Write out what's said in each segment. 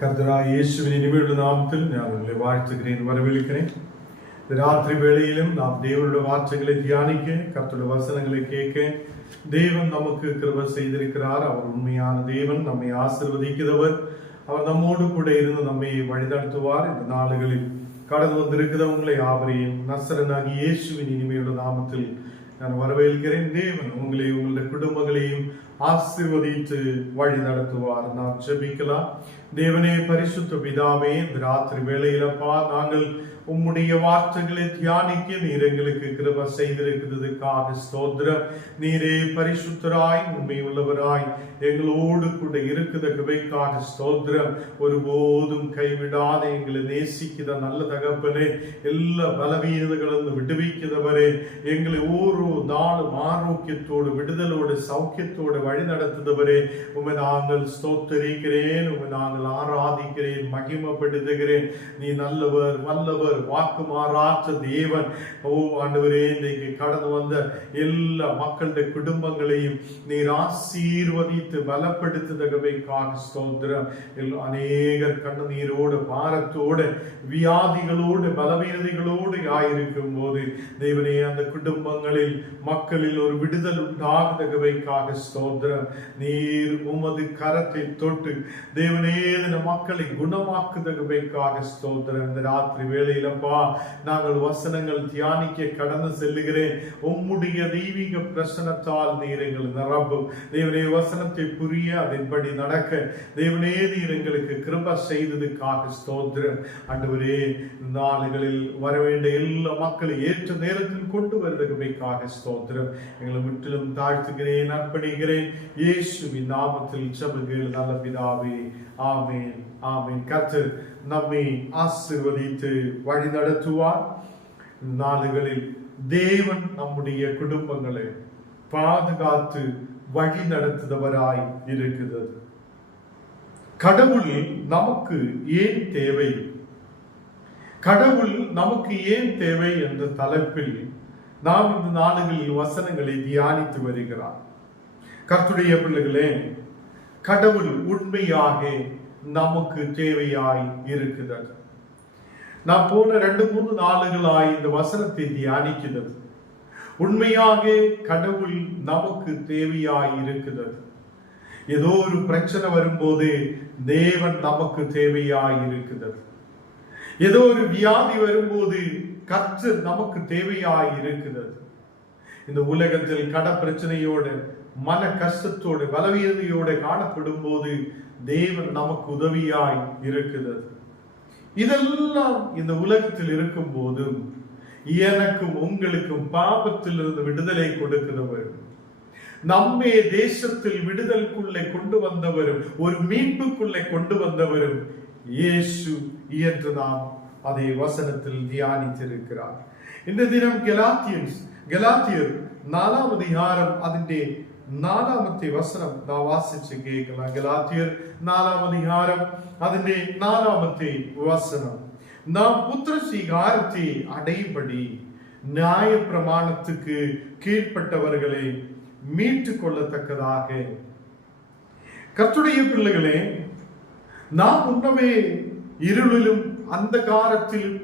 കർത്താവായ യേശുവിൻ ഇനിമയുള്ള നാമത്തിൽ ഞാൻ നിങ്ങളെ വാഴ്ത്തുகிறேன், வரவேற்கிறேன். രാത്രി വേളയിലും നാം தேவனுடைய வார்த்தைகளை தியானிக்க, கர்த்தருடைய வசனங்களை கேட்க தேவன் நமக்கு கிருபை செய்திருக்கிறார். அவர் உண்மையான தேவன், நம்மை ஆசீர்வதிக்கிறவர். அவர் நம்மோடு கூட இருந்து நம்மை வழிநடத்துவார். இந்த நாளுகளில் கடந்து வந்திருக்கிறவங்களை யாவரையும் நசரனாகிய இயேசுவின் இனிமையுள்ள நாமத்தில் நான் வரவேற்கிறேன். தேவன் உங்களை, உங்களுடைய குடும்பங்களையும் ஆசீர்வதித்து வழி நடத்துவார். நாம் ஜெபிக்கலாம். தேவனே, பரிசுத்த பிதாவே, இந்த ராத்திரி வேளையிலப்பா நாங்கள் உம்முடைய வார்த்தைகளை தியானிக்க நீர் எங்களுக்கு கிருபை செய்திருக்கிறதுக்காக ஸ்தோத்திரம். நீரே பரிசுத்தராய் உண்மை உள்ளவராய் எங்களோடு கூட இருக்கிற கிருபைக்காக ஸ்தோத்திரம். ஒருபோதும் கைவிடாத எங்களை நேசிக்கிற நல்ல தகப்பனே, எல்லா பலவீனங்களும் விடுவிக்கிறவரே, எங்களை ஒரு நாளும் ஆரோக்கியத்தோடு விடுதலோடு சௌக்கியத்தோடு வழி நடத்துகிறவரே, உம்மை நாங்கள் ஸ்தோத்தரிக்கிறேன், உம்மை நாங்கள் ஆராதிக்கிறேன், மகிமைப்படுத்துகிறேன். நீ நல்லவர், வல்லவர், வாக்கு மாறாற்ற தேவன். ஓ ஆண்டவரே, இன்றைக்கு கடந்து வந்த எல்லா மக்களுடைய குடும்பங்களையும் நீர் ஆசீர்வதித்து பலப்படுத்துதகவைக்காக ஸ்தோத்திரம். அநேகர் கண்ணீரோடு பாரத்தோடு வியாதிகளோடு பலவீனதைகளோடு ஆயிருக்கும் போது தேவனே, அந்த குடும்பங்களில் மக்களில் ஒரு விடுதல் உண்டாகதகவைக்காக ஸ்தோத்திரம். நீர் உமது கரத்தை தொட்டு தேவனே இந்த மக்களை குணமாக்குதகவைக்காக ஸ்தோத்திரம். இந்த ராத்திரி வேளையில் நாங்கள் வசனங்கள் தியானிக்க கடந்து செல்லுகிறேன். உம்முடைய தெய்வீக பிரசனத்தால் நீர் எங்கள் நிரப்பும். தேவனே, வசனத்தை புரிய அதன்படி நடக்க தேவனே நீர் எங்களுக்கு கிருபை செய்ததுக்காக ஸ்தோத்திரம். ஆண்டவரே, நாளுகளில் வர வேண்டிய எல்லா மக்களை ஏற்ற நேரத்தில் கொண்டு வருவதற்காக ஸ்தோத்திரம். எங்களை முற்றிலும் தாழ்த்துகிறேன், அர்ப்பணிக்கிறேன். இயேசுவின் நாமத்தில் ஜெபங்கள் நல்ல பிதாவே, ஆமென், ஆமென். கர்த்தர் நம்மை ஆசீர்வதித்து வழி நடத்துவார். நாளுகளில் தேவன் நம்முடைய குடும்பங்களை பாதுகாத்து வழி நடத்துபவராய் இருக்கிறது. கடவுள் நமக்கு ஏன் தேவை, கடவுள் நமக்கு ஏன் தேவை என்ற தலைப்பில் நாம் இந்த நாளுகளில் வசனங்களை தியானித்து வருகிறார். கர்த்தருடைய பிள்ளைகளே, கடவுள் உண்மையாக நமக்கு தேவையாய் இருக்கிறது. நான் போன 2-3 நாளுகளாய் இந்த வசனத்தை தியானிக்கிறது. உண்மையாக கடவுள் நமக்கு தேவையாய் இருக்கிறது. ஏதோ ஒரு பிரச்சனை வரும்போது தேவன் நமக்கு தேவையாய் இருக்கிறது. ஏதோ ஒரு வியாதி வரும்போது கர்த்தர் நமக்கு தேவையாய் இருக்கிறது. இந்த உலகத்தில் கட பிரச்சனையோடு, மன கஷ்டத்தோடு, பலவீனதையோடு காணப்படும் போது தேவன் நமக்கு உதவியாய் இருக்கிறது. இதெல்லாம் இந்த உலகத்தில் இருக்கும் போதும் எனக்கும் உங்களுக்கும் பாவத்தில் இருந்து விடுதலை கொடுக்கிறவர், நம்மே தேசத்தில் விடுதலுக்குள்ளே கொண்டு வந்தவரும், ஒரு மீட்புக்குள்ளே கொண்டு வந்தவரும் இயேசு என்று நாம் அதை வசனத்தில் தியானித்திருக்கிறார். இந்த தினம் கலாத்தியர் 4 அதிகாரம் അതിന്റെ 4 വസനം നാം വാസിച്ച് കേൾக்கலாம். ഗലാത്യർ 4 அதிகாரம் അതിന്റെ 4 வசனம். நாம் புத்திர ஸ்வீகாரத்தை அடையும்படி நியாய பிரமாணத்துக்கு கீழ்ப்பட்டவர்களை மீட்டுக் கொள்ளத்தக்கதாக. கர்த்தருடைய பிள்ளைகளே, நாம் முன்னமே இருளிலும் அந்தகாரத்திலும்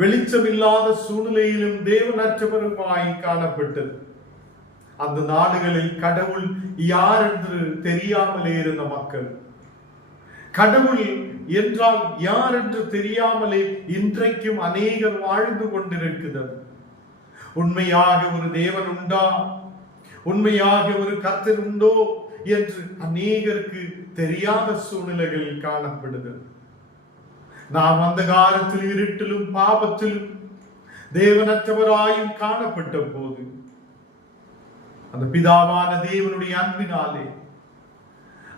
வெளிச்சமில்லாத சூழ்நிலையிலும் தேவனற்றவருமாய் காணப்பட்டது. அந்த நாடுகளில் கடவுள் யார் என்று தெரியாமலே இருந்த மக்கள், கடவுள் என்றால் யார் என்று தெரியாமலே இன்றைக்கும் அநேகர் வாழ்ந்து கொண்டிருக்கிறது. உண்மையாக ஒரு தேவன் உண்டா, உண்மையாக ஒரு கர்த்தர் உண்டோ என்று அநேகருக்கு தெரியாத சூழ்நிலைகளில் காணப்படுகிறது. நாம் அந்த காலத்தில் இருட்டிலும் பாவத்திலும் தேவனற்றவராயும் காணப்பட்ட போது அந்த பிதாவான தேவனுடைய அன்பினாலே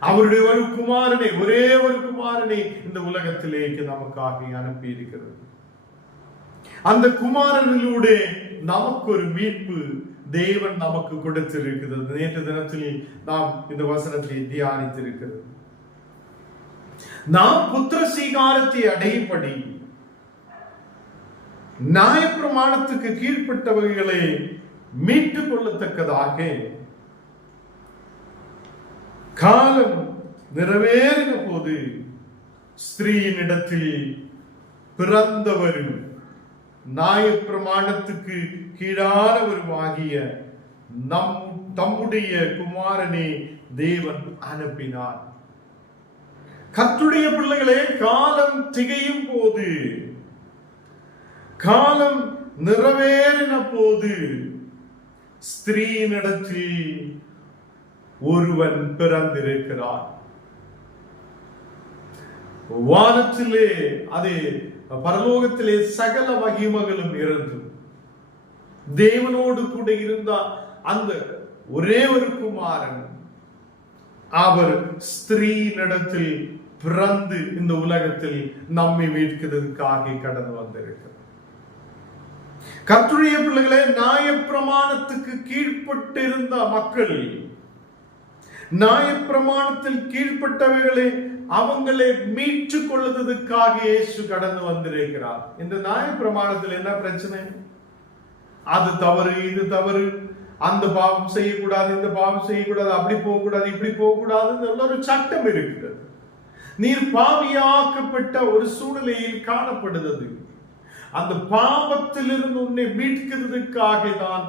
அவருடைய ஒரு குமாரனை, ஒரே ஒரு குமாரனை இந்த உலகத்திலேக்கு நமக்காக அனுப்பி இருக்கிறது. அந்த குமாரனிலூടെ நமக்கு ஒரு மீட்பு தேவன் நமக்கு கொடுத்திருக்கிறது. நேற்று தினத்தில் நாம் இந்த வசனத்தை தியானித்திருக்கிறது. நாம் புத்திர ஸ்வீகாரத்தை அடையும்படி நியாய பிரமாணத்துக்கு கீழ்ப்பட்டவர்களை மீட்டுக் கொள்ளத்தக்கதாக காலம் நிறைவேறின போது ஸ்திரீயினிடத்தில் பிறந்தவரும் நியாயப்பிரமாணத்துக்கு கீழானவருமாகிய தம்முடைய குமாரனை தேவன் அனுப்பினார். கர்த்தருடைய பிள்ளைகளே, காலம் திகையும் போது, காலம் நிறைவேறின போது ஸ்திரீயினிடத்தில் ஒருவன் பிறந்திருக்கிறார். வானத்திலே, அதே பரலோகத்திலே சகல மகிமைகளும் இருந்து தேவனோடு கூட இருந்த அந்த ஒரே ஒரு குமாரன் அவர் ஸ்திரீயினிடத்தில் பிறந்து இந்த உலகத்தில் நம்மை மீட்கிறதுக்காக கடந்து வந்திருக்கிறார். கர்த்தருடைய பிள்ளைகளே, நியாயப்பிரமாணத்துக்கு கீழ்ப்பட்டு இருந்த மக்கள், நியாயப்பிரமாணத்தில் கீழ்ப்பட்டவைகளை அவங்களை மீட்டுக் கொள்வதற்காக இயேசு கடந்து வந்திருக்கிறார். இந்த நியாயப்பிரமாணத்தில் என்ன பிரச்சனை? அது தவறு, இது தவறு, அந்த பாவம் செய்யக்கூடாது, இந்த பாவம் செய்யக்கூடாது, அப்படி போகக்கூடாது, இப்படி போகக்கூடாது ஒரு சட்டம் இருக்கிறது. நீர் பாவியாக்கப்பட்ட ஒரு சூழ்நிலையில் காணப்படுகிறது. அந்த பாவத்திலிருந்து உன்னை மீட்கிறதுக்காக தான்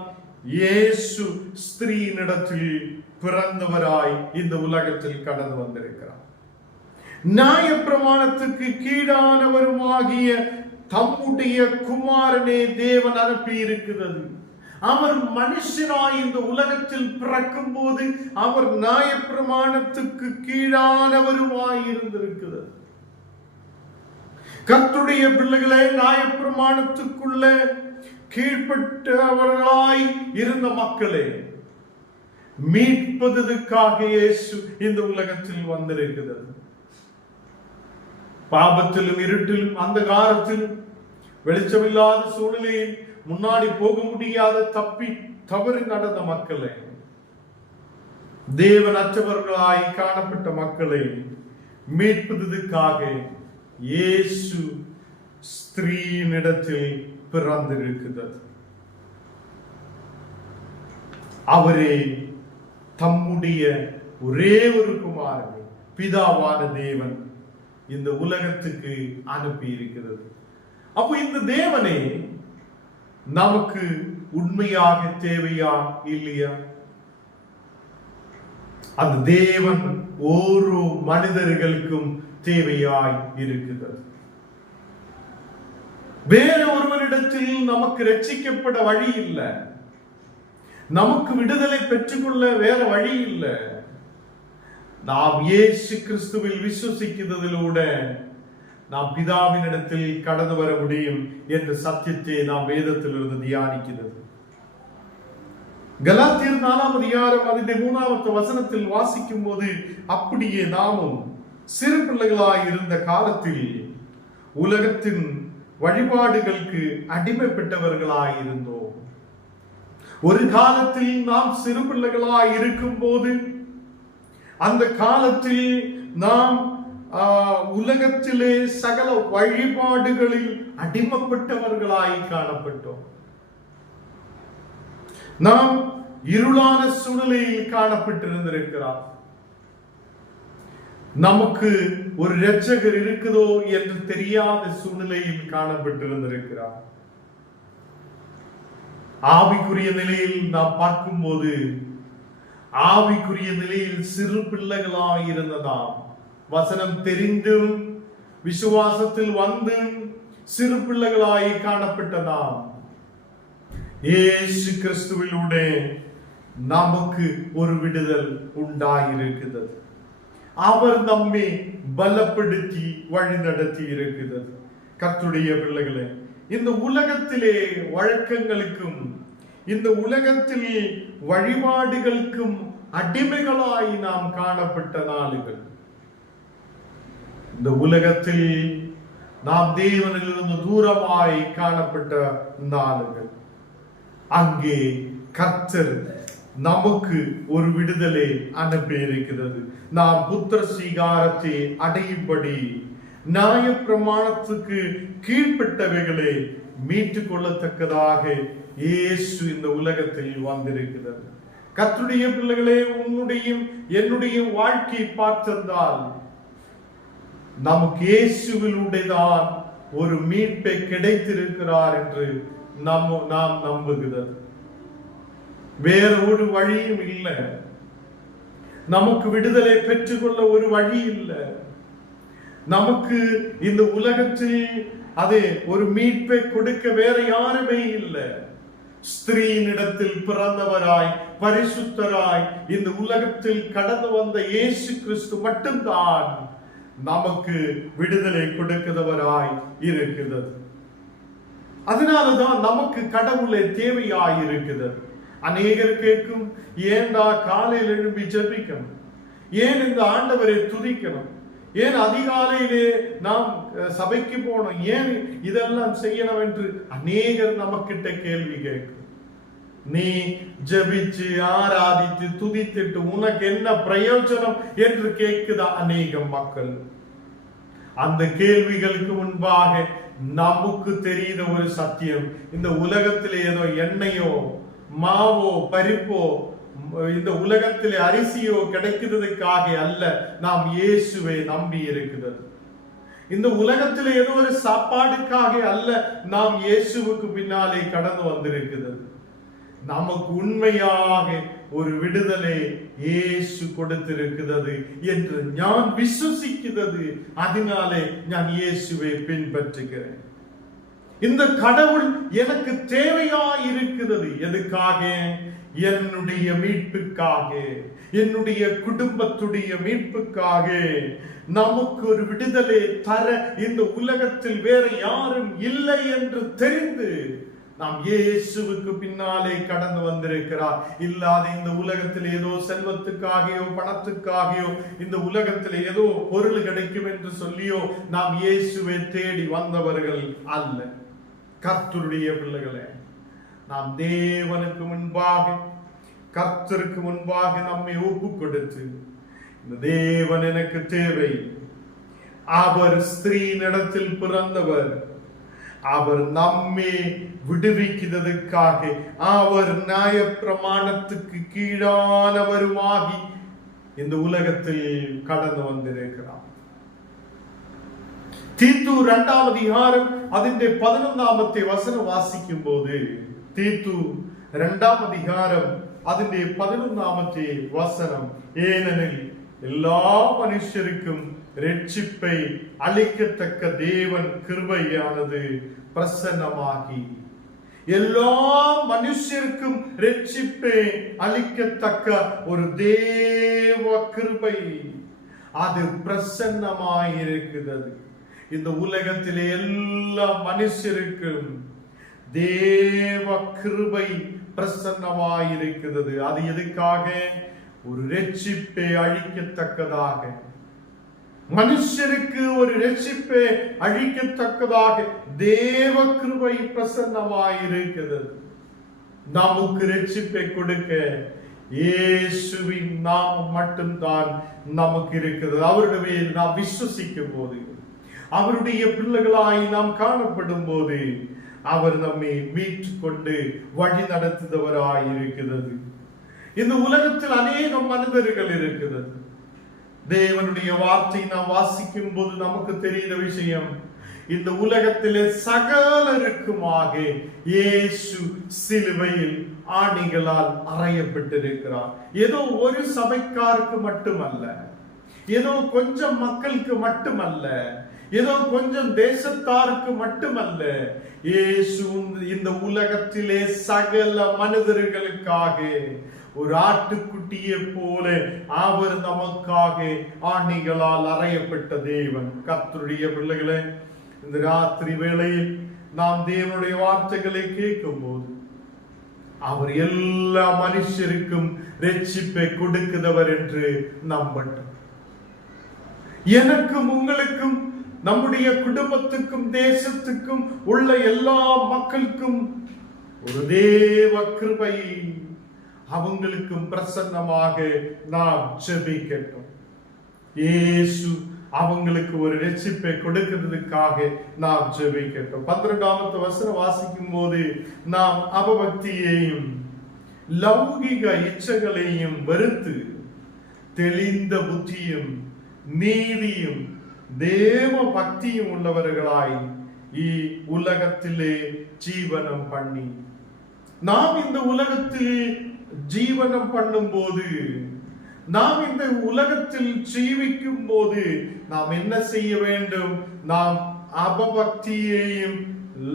இயேசு ஸ்திரீயினிடத்தில் பிறந்தவராய் இந்த உலகத்தில் கடந்து வந்திருக்கிறார். நியாயப்பிரமாணத்துக்கு கீழானவருமாகிய தம்முடைய குமாரனே தேவன் அனுப்பி இருக்கிறது. அவர் மனுஷனாய் இந்த உலகத்தில் பிறக்கும் போது அவர் நியாயப்பிரமாணத்துக்கு கீழானவருமாய் இருந்திருக்கிறது. கர்த்தருடைய பிள்ளைகளே, நியாயப்பிரமாணத்துக்குள்ள கீழ்ப்பட்டவர்களாய் இருந்த மக்களே மீட்பதற்காக இயேசு இந்த உலகத்தில் வந்திருக்கிறது. பாபத்திலும் இருட்டிலும் அந்த காலத்திலும் வெளிச்சமில்லாத சூழ்நிலையில் முன்னாடி போக முடியாத தப்பி தவறு நடந்த மக்களை, தேவன் அற்றவர்களாய் காணப்பட்ட மக்களை மீட்பதற்காக இயேசு ஸ்திரீயினிடத்தில் பிறந்திருக்கிறது. அவரே தம்முடைய ஒரே ஒரு குமாரனை பிதாவான தேவன் இந்த உலகத்துக்கு அனுப்பி இருக்கிறது. அப்போ இந்த தேவனே நமக்கு உண்மையாக தேவையா இல்லையா? அந்த தேவன் ஓரோ மனிதர்களுக்கும் தேவையாய் இருக்கிறது. வேற ஒருவரிடத்தில் நமக்கு ரட்சிக்கப்பட வழி இல்லை, நமக்கு விடுதலை பெற்றுக்கொள்ள வேற வழி இல்லை. நாம் இயேசு கிறிஸ்துவில் விசுவசிக்கிறதிலூட நாம் பிதாவினிடத்தில் கடந்து வர முடியும் என்ற சத்தியத்தை நாம் வேதத்திலிருந்து தியானிக்கிறது. கலாத்தியர் 4ஆம் அதிகாரம் அதிலே 3வது வசனத்தில் வாசிக்கும் போது, அப்படியே நாமும் சிறு பிள்ளைகளாய் இருந்த காலத்தில் உலகத்தின் வழிபாடுகளுக்கு அடிமைப்பட்டவர்களாய் இருந்தோம். ஒரு காலத்தில் நாம் சிறு பிள்ளைகளாய் இருக்கும் போது அந்த காலத்தில் நாம் உலகத்திலே சகல வழிபாடுகளில் அடிமைப்பட்டவர்களாய் காணப்பட்டோம். நாம் இருளான சூழ்நிலையில் காணப்பட்டிருந்திருக்கிறார். நமக்கு ஒரு இரட்சகர் இருக்குதோ என்று தெரியாத சூழ்நிலையில் காணப்பட்டிருந்திருக்கிறார். ஆவிக்குரிய நிலையில் நாம் பார்க்கும்போது ஆவிக்குரிய நிலையில் சிறு பிள்ளைகளாய் இருந்ததாம். வசனம் தெரிந்தும் விசுவாசத்தில் வந்து சிறு பிள்ளைகளாய் காணப்பட்டதாம். இயேசு கிறிஸ்துவிலூடே நமக்கு ஒரு விடுதல் உண்டாயிருக்கிறது. அவர் நம்மை பலப்படுத்தி வழி நடத்தி இருக்கிறது. கர்த்தருடைய பிள்ளைகளே, இந்த உலகத்திலே வழக்கங்களுக்கும் இந்த உலகத்தில் வழிபாடுகளுக்கும் அடிமைகளாய் நாம் காணப்பட்ட நாளுகள். இந்த உலகத்தில் நாம் தேவனிலிருந்து தூரமாய் காணப்பட்ட நாளுகள். அங்கே கர்த்தர் நமக்கு ஒரு விடுதலை அனுப்பி இருக்கிறது. நாம் புத்திர ஸ்வீகாரத்தை அடையும்படி நியாயப்பிரமாணத்துக்கு கீழ்ப்பட்டவைகளை மீட்டுக் கொள்ளத்தக்கதாக இயேசு இந்த உலகத்தில் வந்திருக்கிறது. கர்த்தருடைய பிள்ளைகளே, உன்னுடைய என்னுடைய வாழ்க்கையை பார்த்திருந்தால் நமக்கு இயேசுவிலூடேதான் ஒரு மீட்பை கிடைத்திருக்கிறார் என்று நாம் நம்புகிறது. வேற ஒரு வழியும் இல்லை. நமக்கு விடுதலை பெற்றுக்கொள்ள ஒரு வழி இல்லை. நமக்கு இந்த உலகத்தில் அதே ஒரு மீட்பை கொடுக்க வேற யாருமே இல்லை. ஸ்திரீனிடத்தில் பிறந்தவராய் பரிசுத்தராய் இந்த உலகத்தில் கடந்து வந்த இயேசு கிறிஸ்து மட்டும்தான் நமக்கு விடுதலை கொடுக்கிறவராய் இருக்கிறது. அதனாலதான் நமக்கு கடவுளை தேவையாய் இருக்கிறது. அநேகர் கேட்கும், ஏன்டா காலையில் எழும்பி ஜெபிக்கணும், ஏன் இந்த ஆண்டவரை துதிக்கணும், ஏன் அதிகாலையிலே நாம் சபைக்கு போகணும், ஏன் இதெல்லாம் செய்யணும் என்று அநேகர் நமக்கிட்ட கேள்வி கேட்கும். நீ ஜெபிச்சு ஆராதித்து துதித்துட்டு உனக்கு என்ன பிரயோஜனம் என்று கேட்குதா அநேக மக்கள். அந்த கேள்விகளுக்கு முன்பாக நமக்கு தெரிந்த ஒரு சத்தியம், இந்த உலகத்திலே ஏதோ எண்ணெயோ மாவோ பருப்போ இந்த உலகத்திலே அரிசியோ கிடைக்கிறதுக்காக அல்ல நாம் இயேசுவை நம்பி இருக்கிறது. இந்த உலகத்திலே ஏதோ ஒரு சாப்பாடுக்காக அல்ல நாம் இயேசுவுக்கு பின்னாலே கடந்து வந்திருக்கிறது. நமக்கு உண்மையாக ஒரு விடுதலை இயேசு கொடுத்திருக்கிறது என்று நான் விசுவசிக்கிறது. அதனாலே நான் இயேசுவை பின்பற்றுகிறேன். இந்த கடவுள் எனக்கு தேவையா இருக்கிறது. எதுக்காக? என்னுடைய மீட்புக்காக, என்னுடைய குடும்பத்துடைய மீட்புக்காக. நமக்கு ஒரு விடுதலை தர இந்த உலகத்தில் வேற யாரும் இல்லை என்று தெரிந்து நாம் இயேசுவுக்கு பின்னாலே கடந்து வந்திருக்கிறார். இல்லாத இந்த உலகத்தில் ஏதோ செல்வத்துக்காகையோ பணத்துக்காகையோ இந்த உலகத்தில் ஏதோ பொருள் கிடைக்கும் என்று சொல்லியோ நாம் இயேசுவை தேடி வந்தவர்கள் அல்ல. கர்த்தருடைய பிள்ளைகளே, நாம் தேவனுக்கு முன்பாக கர்த்தருக்கு முன்பாக நம்மை ஒப்பு கொடுத்து, இந்த தேவன் எனக்கு தேவை, அவர் ஸ்திரீனிடத்தில் பிறந்தவர், அவர் நம்மை விடுவிக்கிறதுக்காக அவர் நியாய பிரமாணத்துக்கு கீழானவருமாகி இந்த உலகத்தில் கடந்து வந்திருக்கிறார். தீத்து 2ஆம் அதிகாரம் അതിന്റെ 11ാമത്തെ வசனம் வாசிக்கும் போது, தீத்து 2ஆம் அதிகாரம் അതിന്റെ 11ാമത്തെ வசனம், ஏனெனில் எல்லா மனுஷருக்கும் ரட்சிப்பை அளிக்கத்தக்க தேவன் கிருபையானது பிரசன்னமாகி, எல்லா மனுஷருக்கும் ரட்சிப்பை அளிக்கத்தக்க ஒரு தேவ கிருபை அது பிரசன்னமாயிருக்கிறது. இந்த உலகத்திலே எல்லா மனுஷருக்கும் தேவ கிருபை பிரசன்னமாயிருக்கிறது. அது எதுக்காக? ஒரு ரட்சிப்பை அழிக்கத்தக்கதாக, மனுஷருக்கு ஒரு ரட்சிப்பை அழிக்கத்தக்கதாக தேவ கிருபை பிரசன்னமாயிருக்கிறது. நமக்கு ரட்சிப்பை கொடுக்க இயேசுவின் நாமம் மட்டும்தான் நமக்கு இருக்கிறது. அவருடைய நாம் விசுவசிக்கும் போது, அவருடைய பிள்ளைகளாய் நாம் காணப்படும் போது அவர் நம்மை மீட்டுக் கொண்டு வழி நடத்துபவராய் இருக்கிறது. இந்த உலகத்தில் அநேக மனிதர்கள் இருக்கிறது. தேவனுடைய வார்த்தை நாம் வாசிக்கும் போது நமக்கு தெரிந்த விஷயம், இந்த உலகத்திலே சகலருக்குமாக இயேசு சிலுவையில் ஆணிகளால் அறையப்பட்டிருக்கிறார். ஏதோ ஒரு சபைக்காருக்கு மட்டுமல்ல, ஏதோ கொஞ்சம் மக்களுக்கு மட்டுமல்ல, ஏதோ கொஞ்சம் தேசத்தாருக்கு மட்டுமல்ல, இயேசு இந்த உலகத்திலே சகல மனிதர்களுக்காக ஒரு ஆட்டுக்குட்டியை போல அவர் நமக்காக ஆணிகளால் அறையப்பட்ட தேவன். கர்த்தருடைய பிள்ளைகளே, இந்த ராத்திரி வேளையில் நாம் தேவனுடைய வார்த்தைகளை கேட்கும் போது, அவர் எல்லா மனுஷருக்கும் ரட்சிப்பை கொடுக்கிறவர் என்று நம்பட்டும். எனக்கும் உங்களுக்கும் நம்முடைய குடும்பத்துக்கும் தேசத்துக்கும் உள்ள எல்லா மக்களுக்கும் ஒரு தேவ கிருபை அவங்களுக்கும் பிரசன்னமாக நாம் ஜெபிக்கட்டும். இயேசு அவங்களுக்கு ஒரு ரட்சிப்பை கொடுக்கிறதுக்காக நாம் ஜெபிக்கட்டும். 12வது வசனம் வாசிக்கும் போது, நாம் அவபக்தியையும் லௌகிக இச்சைகளையும் வெறுத்து தெளிந்த புத்தியும் நீதியும் தேவ பக்தியும் உள்ளவர்களாய் உலகத்திலே ஜீவனம் பண்ணி, நாம் இந்த உலகத்தில் ஜீவனம் பண்ணும் போது, நாம் இந்த உலகத்தில் ஜீவிக்கும் போது நாம் என்ன செய்ய வேண்டும்? நாம் அபபக்தியையும்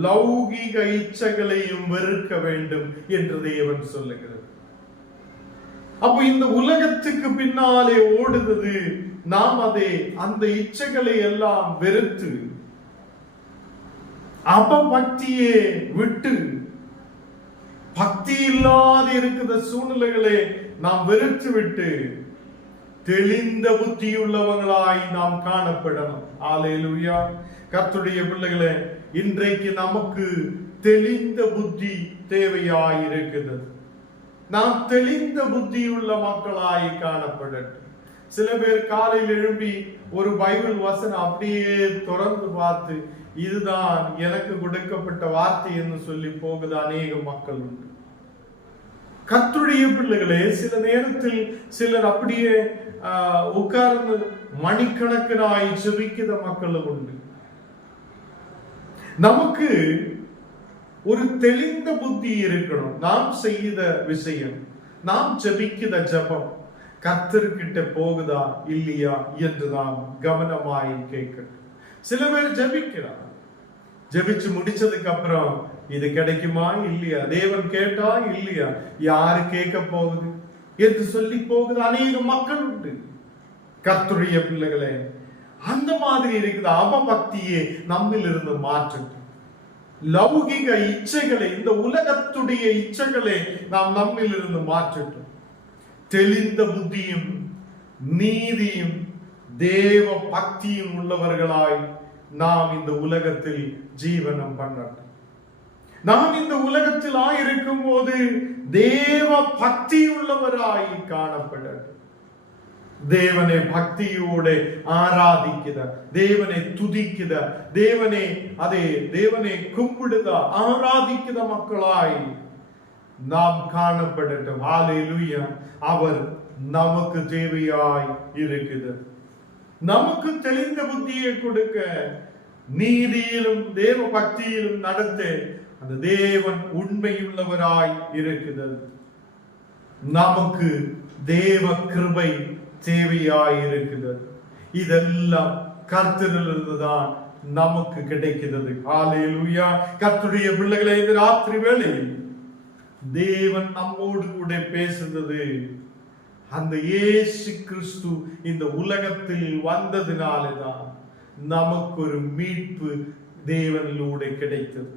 லௌகிக இச்சைகளையும் வெறுக்க வேண்டும் என்று தேவன் சொல்லுகிறது. அப்ப இந்த உலகத்துக்கு பின்னாலே ஓடுவது, நாம் அந்த இச்சைகளை எல்லாம் வெறுத்து அபபக்தியை விட்டு பக்தி இல்லாத இருக்கிற சூழ்நிலைகளை நாம் வெறுத்து விட்டு தெளிந்த புத்தியுள்ளவங்களாய் நாம் காணப்படணும். அல்லேலூயா. கர்த்தருடைய பிள்ளைகளே, இன்றைக்கு நமக்கு தெளிந்த புத்தி தேவையாயிருக்கிறது. நாம் தெளிந்த புத்தியுள்ள மக்களாய் காணப்படட்டும். சில பேர் காலையில் எழும்பி ஒரு பைபிள் வசனம் அப்படியே தொடர்ந்து பார்த்து, இதுதான் எனக்கு கொடுக்கப்பட்ட வார்த்தை என்று சொல்லி போகுது அநேக மக்கள் உண்டு. கர்த்தருடைய பிள்ளைகளே, சில நேரத்தில் சிலர் அப்படியே உட்கார்ந்து மணிக்கணக்கினாய் ஜெபிக்கிற மக்களும் உண்டு. நமக்கு ஒரு தெளிந்த புத்தி இருக்கணும். நாம் செய்த விஷயம், நாம் ஜெபிக்கிற ஜெபம் கர்த்தர்கிட்ட போகுதா இல்லையா என்று நாம் கவனமாய் கேட்கணும். சில பேர் ஜெபிக்கிறார், ஜெபிச்சு முடிச்சதுக்கு அப்புறம் இது கிடைக்குமா இல்லையா, தேவன் கேட்டா இல்லையா, யாரு கேட்க போகுது என்று சொல்லி போகுது அநேக மக்கள் உண்டு. கர்த்தருடைய பிள்ளைகளே, அந்த மாதிரி இருக்குது அபபக்தியே நம்மில் இருந்து மாற்றட்டும். லௌகிக இச்சைகளை, இந்த உலகத்துடைய இச்சைகளை நாம் நம்மில் இருந்து மாற்றட்டும். தெளிந்த புத்தியும் நீதியும் தேவ பக்தியும் உள்ளவர்களாய் நாம் இந்த உலகத்தில் ஜீவனம் பண்ணட்டும். நாம் இந்த உலகத்தில் ஆயிருக்கும் போது தேவ பக்தி உள்ளவராய் காணப்படட்டும். தேவனை பக்தியோட ஆராதிக்குத, தேவனை துதிக்குத, தேவனை கும்பிடுத, ஆராதிக்குத மக்களாய் நாம் காணப்படட்டும். ஹல்லேலூயா. அவர் நமக்கு தேவையாய் இருக்குது. நமக்கு தெளிந்த புத்தியை கொடுக்க, நீதியிலும் தேவ பக்தியிலும் நடத்த அந்த தேவன் உண்மையுள்ளவராய் இருக்கிறது. நமக்கு தேவ கிருபை தேவையாய் இருக்கிறது. இதெல்லாம் கர்த்தரிலிருந்து தான் நமக்கு கிடைக்கிறது. ஹல்லேலூயா. கர்த்தருடைய பிள்ளைகளை, இந்த ராத்திரி வேளையில் தேவன் நம்மோடு கூட பேசுறது அந்த இயேசு கிறிஸ்து இந்த உலகத்தில் வந்ததினால்தான் நமக்கு ஒரு மீட்பு தேவனிலூടെ கிடைத்தது.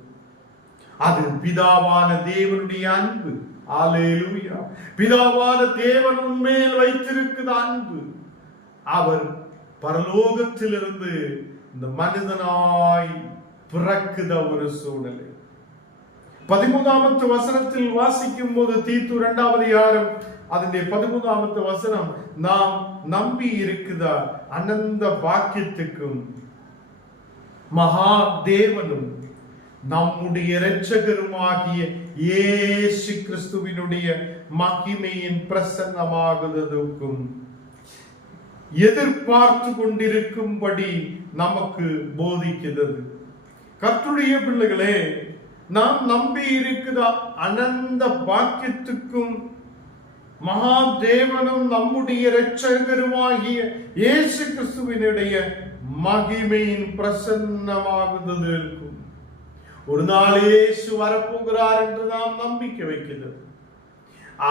அது பிதாவான தேவனுடைய அன்பு. அல்லேலூயா. பிதாவான தேவன் உண்மையில் வைத்திருக்கிற அன்பு. அவர் பரலோகத்திலிருந்து இந்த மனிதனாய் பிறக்குத ஒரு சூழ்நிலை. 13வது வசனத்தில் வாசிக்கும் போது, தீத்து 2வது அதிகாரம் അതിന്റെ 13வது வசனம், நாம் நம்பி இருக்கிற அனந்த பாக்கியத்துக்கும் மகா தேவனும் நம்முடைய இரட்சகருமாகிய இயேசு கிறிஸ்துவினுடைய மகிமையின் பிரசன்னமாகுவதற்கும் எதிர்பார்த்து கொண்டிருக்கும்படி நமக்கு போதிக்கிறது. கர்த்தருடைய பிள்ளைகளே, நாம் நம்பி இருக்கிற அனந்த பாக்கியத்துக்கும் மகா தேவனும் நம்முடைய இரட்சகருமாகிய இயேசு கிறிஸ்துவினுடைய மகிமையின் பிரசன்னமாகுவதற்கும் ஒரு நாள் இயேசு வரப்போகிறார் என்று நாம் நம்பிக்கை வைக்கிறது.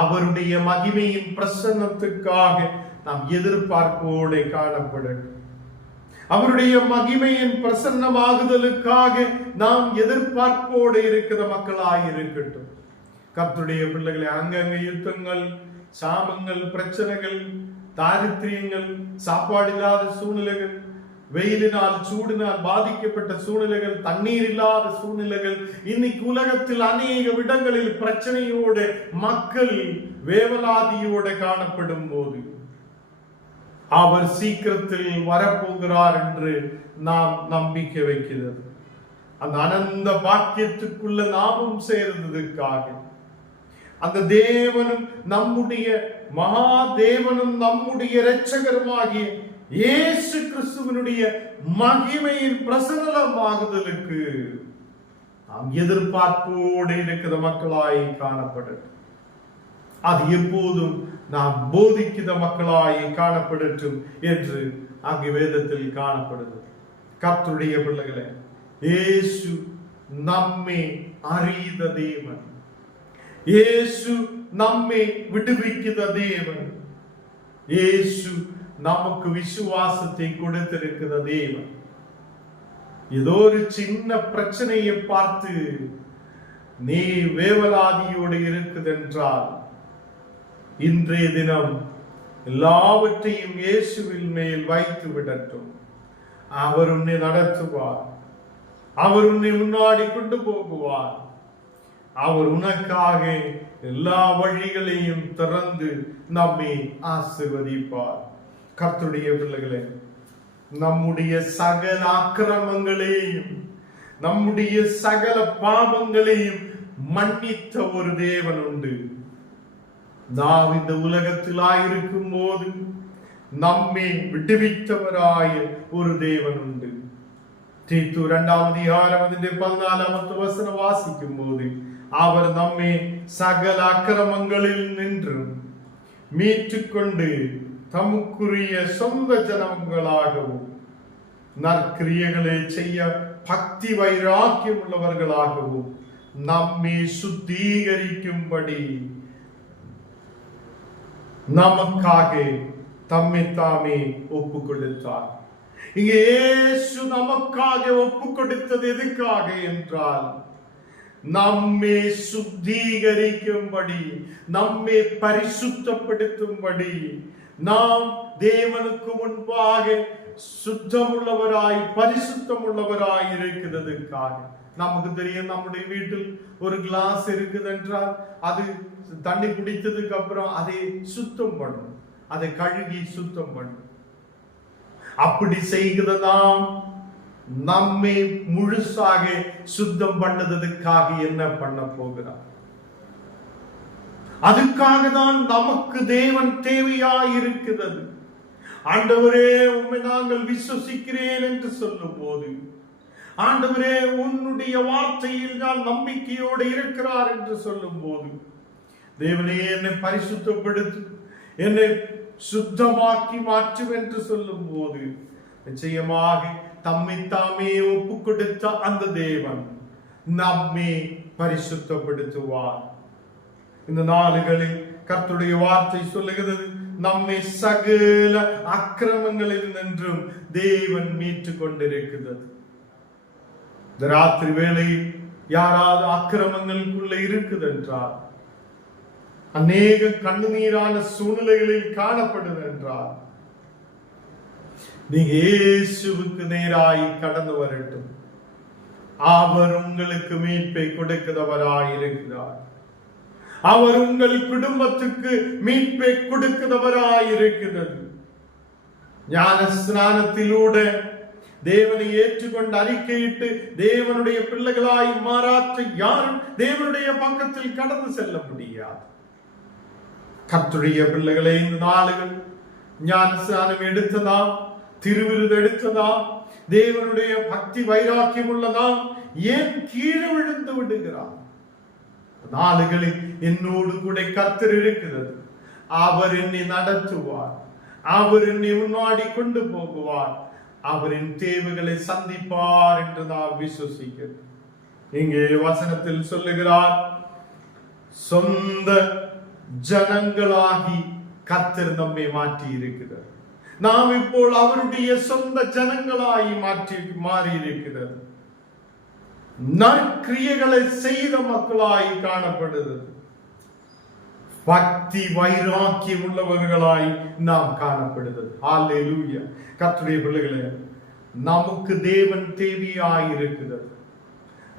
அவருடைய மகிமையின் பிரசன்னத்துக்காக நாம் எதிர்பார்ப்போடு காணப்படும். அவருடைய மகிமையின் பிரசன்னமாகுதலுக்காக நாம் எதிர்பார்ப்போடு இருக்கிற மக்களாய் இருக்கட்டும். கர்த்தருடைய பிள்ளைகளை, அங்கங்க யுத்தங்கள், சாபங்கள், பிரச்சனைகள், தாரித்திரியங்கள், சாப்பாடு இல்லாத சூழ்நிலைகள், வெயிலினால் சூடினால் பாதிக்கப்பட்ட சூழ்நிலைகள், தண்ணீர் இல்லாத சூழ்நிலைகள், இன்னைக்கு உலகத்தில் அநேக இடங்களில் பிரச்சனையோடு மக்கள் வேவலாதியோடு காணப்படும் போது அவர் சீக்கிரத்தில் வரப்போகிறார் என்று நாம் நம்பிக்கை வைக்கிறது. அந்த அனந்த பாக்கியத்துக்குள்ள நாமும் சேர்ந்ததற்காக அந்த தேவனும் நம்முடைய மகா தேவனும் நம்முடைய இரட்சகருமாகிய இயேசு கிறிஸ்துவனுடைய மகிமையின் பிரசன்னமாகுதலுக்கு நாம் எதிர்பார்ப்போடு இருக்கிற மக்களாய் காணப்படட்டும். அது எப்போதும் நாம் போதிக்கிற மக்களாய் காணப்படட்டும் என்று அங்கு வேதத்தில் காணப்படுது. கர்த்தருடைய பிள்ளைகளே, இயேசு நம்மை அறிந்த தேவன், இயேசு நம்மை விடுவிக்கிற தேவன், இயேசு நமக்கு விசுவாசத்தை கொடுத்திருக்கிற தேவன். ஏதோ ஒரு சின்ன பிரச்சனையை பார்த்து நீ வேவலாதியோடு இருக்குதென்றால் இன்றைய தினம் எல்லாவற்றையும் இயேசுவின் மேல் வைத்து விடட்டும். அவர் உன்னை நடத்துவார், அவர் உன்னை முன்னாடி கொண்டு போகுவார், அவர் உனக்காக எல்லா வழிகளையும் திறந்து நம்மை ஆசீர்வதிப்பார். கர்த்தருடைய பிள்ளைகளே, நம்முடைய சகல அக்கிரமங்களையும் நம்முடைய சகல பாவங்களையும் மன்னித்த ஒரு தேவன் உண்டு. நாம் இந்த உலகத்தில் ஆயிருக்கும் போது நம்மை விடுவித்தவராய ஒரு தேவன் உண்டு. தீத்து 2:14 வசனம் வாசிக்கும் போது அவர் நம்மை சகல அக்கிரமங்களில் நின்று மீட்டுக்கொண்டு தமக்குரிய சொந்த ஜனங்களாகவும் நற்கிரியைகளை செய்ய பக்தி வைராக்கியம் உள்ளவர்களாகவும் நம்மை சுத்திகரிக்கும்படி நமக்காக தம்மை தாமே ஒப்பு கொடுத்தார். இங்கே இயேசு நமக்காக ஒப்பு கொடுத்தது எதுக்காக என்றால் நம்மை சுத்திகரிக்கும்படி, நம்மை பரிசுத்தப்படுத்தும்படி, நாம் தேவனுக்கு முன்பாக சுத்தமுள்ளவராய் பரிசுத்தமுள்ளவராய் இருக்கிறதுக்காக. நமக்கு தெரியும், நம்முடைய வீட்டில் ஒரு கிளாஸ் இருக்குது என்றால் அது தண்ணி குடித்ததுக்கு அப்புறம் அதை சுத்தம் பண்ணும், அதை கழுவி சுத்தம் பண்ணும். அப்படி செய்கிறதாம் நம்மை முழுசாக சுத்தம் பண்ணதுக்காக என்ன பண்ண போகிறார்? அதுக்காக தான் நமக்கு தேவன் தேவையாய் இருக்கிறது. ஆண்டவரே, உம்மை நாங்கள் விசுவசிக்கிறேன் என்று சொல்லும் போது, ஆண்டவரே உன்னுடைய வார்த்தையில் நான் நம்பிக்கையோடு இருக்கிறார் என்று சொல்லும் போது, தேவனே என்னை பரிசுத்தப்படுத்து, என்னை சுத்தமாக்கி மாற்றும் என்று சொல்லும் போது, நிச்சயமாக தம்மை தாமே ஒப்பு கொடுத்த அந்த தேவன் நம்மை பரிசுத்தப்படுத்துவார். இந்த நாளுகளில் கர்த்தருடைய வார்த்தை சொல்லுகிறது, நம்மை சகல அக்கிரமங்களில் நின்றும் தேவன் மீட்டுக் கொண்டிருக்கிறது. இந்த ராத்திரி வேளையில் யாராவது அக்கிரமங்களுக்குள்ள இருக்குது என்றால், அநேக கண்ணீரான சூழ்நிலைகளில் காணப்படுது என்றால், நீங்க இயேசுவுக்கு நேராய் கடந்து வரட்டும். அவர் உங்களுக்கு மீட்பை கொடுக்கிறவராய் இருக்கிறார். அவர் உங்கள் குடும்பத்துக்கு மீட்பை கொடுக்கிறவராய் இருக்கிறது. ஞான ஸ்நானத்திலூടെ தேவனை ஏற்றுக்கொண்டு அறிக்கையிட்டு தேவனுடைய பிள்ளைகளாய் மாறாற்ற யாரும் தேவனுடைய பக்கத்தில் கடந்து செல்ல முடியாது. கர்த்தருடைய பிள்ளைகளே, இந்த நாளுகள் ஞான ஸ்நானம் எடுத்ததாம், திருவிருது எடுத்ததாம், தேவனுடைய பக்தி வைராக்கியம் உள்ளதாம், ஏன் கீழே விழுந்து விடுகிறார்? நாளுகளில் என்னோடு கூட கர்த்தர் இருக்கிறது. அவர் என்னை நடத்துவார், அவர் என்னை முன்னாடி கொண்டு போகுவார், அவரின் தேவைகளை சந்திப்பார் என்று நான் விசுவசிக்கிறேன். இங்கே வசனத்தில் சொல்லுகிறார், சொந்த ஜனங்களாகி கர்த்தர் நம்மை மாற்றி இருக்கிறார். நாம் இப்போ அவருடைய சொந்த ஜனங்களாய் மாறி இருக்கிறது. நற்கிரியைகளை செய்த மக்களாய் காணப்படுகிறது. பக்தி வைராக்கியம் உள்ளவர்களாய் நாம் காணப்படுகிறது. ஹல்லேலூயா. கர்த்தருடைய பிள்ளைகளே, நமக்கு தேவன் தேவையாய் இருக்கிறது.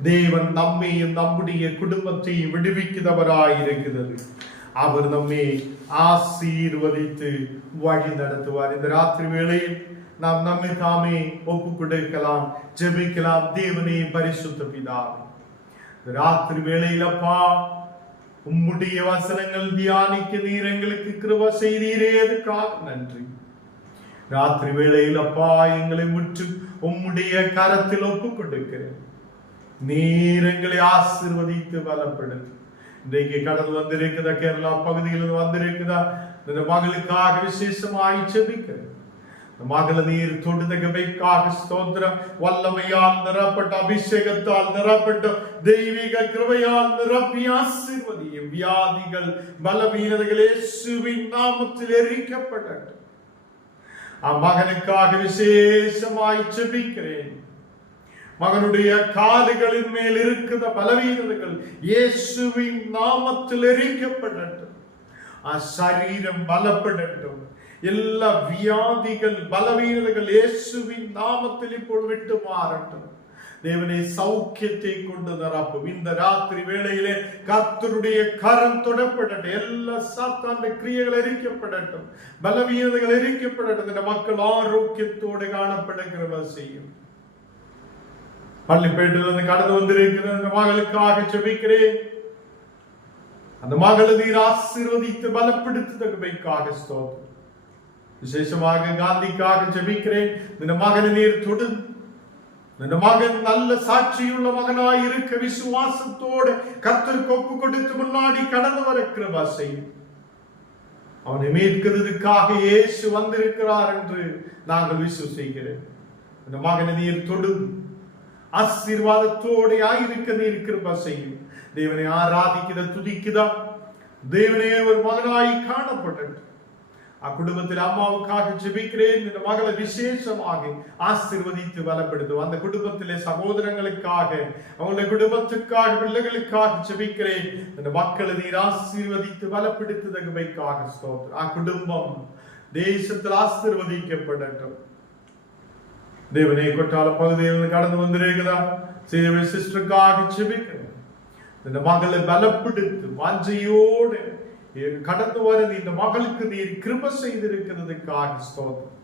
தேவன் நம்மையும் நம்முடைய குடும்பத்தையும் விடுவிக்கிறவராய் இருக்கிறது. அவர் நம்மை ஆசீர்வதித்து வழி நடத்துவார். இந்த ராத்திரி வேளையில் நாம் நம்மை தாமே ஒப்பு கொடுக்கலாம், ஜெபிக்கலாம். தேவனே, பரிசுத்த பிதாவே, ராத்திரி வேளையில் அப்பா உம்முடைய வசனங்கள் தியானிக்க நீர் எங்களுக்கு கிருபை செய்தீரே, அதுக்காக நன்றி. ராத்திரி வேளையில் அப்பா எங்களை முற்று உம்முடைய கரத்தில் ஒப்புக் கொடுக்கிறேன். நீர் எங்களை ஆசீர்வதித்து பலப்படுத்து. இன்றைக்கு கடந்து வந்திருக்குதா, கேரளா பகுதியில் வந்திருக்குதா, இந்த மகளுக்காக விசேஷமாய் செபிக்கிறேன். மகள நீர் தொடுதகமைக்காக ஸ்தோத்திரம். வல்லமையால் நிரப்பட்ட, அபிஷேகத்தால் நிரப்பட்ட, தெய்வீக கிருபையால் நிரப்பி ஆசீர்வதியும். வியாதிகள், பலவீனதைகள் இயேசுவின் நாமத்தில் எரிக்கப்படட்டும். அம்மகனுக்காக விசேஷமாய் செபிக்கிறேன். மகனுடைய காதுகளின் மேல் இருக்கிற பலவீனதைகள் இயேசுவின் நாமத்தில் எரிக்கப்படட்டும். சரீரம் பலப்படட்டும். எல்லா வியாதிகள், பலவீனதைகள் இயேசுவின் நாமத்தில் இப்பொழுது விட்டு மாறட்டும். தேவனே, சௌக்கியத்தை கொண்டு நிரப்பும். இந்த ராத்திரி வேளையிலே கர்த்தருடைய கரம் தொடப்படட்டும். எல்லா சாத்தான கிரியைகள் எரிக்கப்படட்டும். பலவீனதைகள் எரிக்கப்படட்டும். இந்த மக்கள் ஆரோக்கியத்தோடு காணப்படுகிற செய்யும். பள்ளிப்பேட்டிலிருந்து கடந்து வந்திருக்கிற அந்த மகளுக்காக ஜெபிக்கிறேன். அந்த மகளை நீர் ஆசீர்வதித்து பலப்படுத்துவதற்காக ஸ்தோத்திரம். விசேஷமாக காந்திக்காக ஜெபிக்கிறேன். இந்த மகனை நீர் தொடு. இந்த மகன் நல்ல சாட்சியுள்ள மகனாய் இருக்க விசுவாசத்தோடு கர்த்தருக்கு ஒப்பு கொடுத்து முன்னாடி கடந்து வர கிருபை செய்யும். அவனை மீட்கிறதுக்காக இயேசு வந்திருக்கிறார் என்று நாங்கள் விசுவசிக்கிறேன். இந்த மகனை நீர் தொடு. ஆசீர்வாதத்தோடு ஆயிருக்க நீர் கிருபை செய்யும். தேவனை ஆராதிக்குதா, துதிக்குதா, தேவனே ஒரு மகனாய் காணப்பட்டது. அக்குடும்பத்தில் அம்மாவுக்காக ஜெபிக்கிறேன். இந்த மகளை விசேஷமாக ஆசீர்வதித்து பலப்படுத்தும். அந்த குடும்பத்திலே சகோதரங்களுக்காக, அவங்களுடைய குடும்பத்துக்காக, பிள்ளைகளுக்காக ஜெபிக்கிறேன். இந்த மக்களை நீர் ஆசீர்வதித்து பலப்படுத்துவதற்காக ஸ்தோத்திரம். அக்குடும்பம் தேசத்தில் ஆசீர்வதிக்கப்படட்டும். தேவனே, கொட்டால பகுதியில் கடந்து வந்திருக்கிறதா சிஸ்டருக்காக ஜெபிக்கிறேன். இந்த மகளை பலப்படுத்து. வாஞ்சையோடு கடந்து வர இந்த மகளுக்கு நீர் கிருபை செய்திருக்கிறதுக்காக ஸ்தோத்திரம்.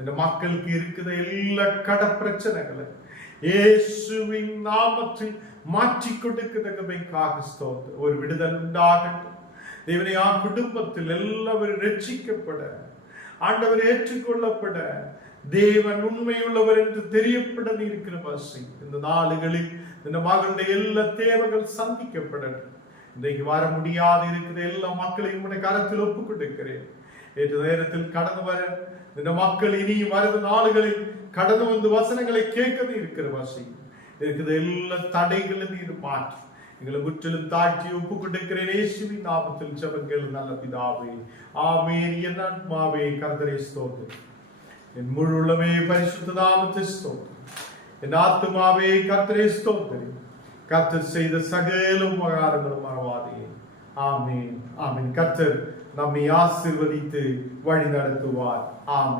இந்த மக்களுக்கு இருக்கிற எல்லா கட பிரச்சனைகளை இயேசுவின் நாமத்தில் மாற்றி கொடுக்கிறதுக்காக ஸ்தோத்திரம். ஒரு விடுதல் உண்டாகட்டும். தேவனே, குடும்பத்தில் எல்லாரும் ரட்சிக்கப்பட, ஆண்டவர் ஏற்றுக்கொள்ளப்பட, தேவன் உண்மையுள்ளவர் என்று தெரியப்பட நீர் கிருபை செய். இந்த நாளுகளில் இந்த மகளுடைய எல்லா தேவைகள் சந்திக்கப்படட்டும். இன்றைக்கு வர முடியாது இருக்கிற எல்லா மக்களையும் உடைய கரத்தில் ஒப்புக் கொடுக்கிறேன். ஏற்ற நேரத்தில் கடந்து வர இந்த மக்கள் இனியும் வருது நாளுகளில் கடந்து வந்து வசனங்களை கேட்கவே இருக்கிற வசதி இருக்கிற எல்லா தடைகளும் நீர் மாற்றி எங்களை முற்றிலும் தாழ்த்தி ஒப்புக் கொடுக்கிறேன். இயேசுவின் நாமத்தில் ஜெபங்கள் நல்ல பிதாவே, ஆமென். என் ஆத்மாவே கர்த்தரை ஸ்தோத்திரம். என் முழு உள்ளமே பரிசுத்த நாமத்தை ஸ்தோத்திரம். என் ஆத்மாவே கர்த்தரை ஸ்தோத்திரம். கர்த்தர் செய்த சகல உபகாரங்களும் மறவாதே. ஆமென், ஆமென். கர்த்தர் நம்மை ஆசீர்வதித்து வழி நடத்துவார். ஆமென்.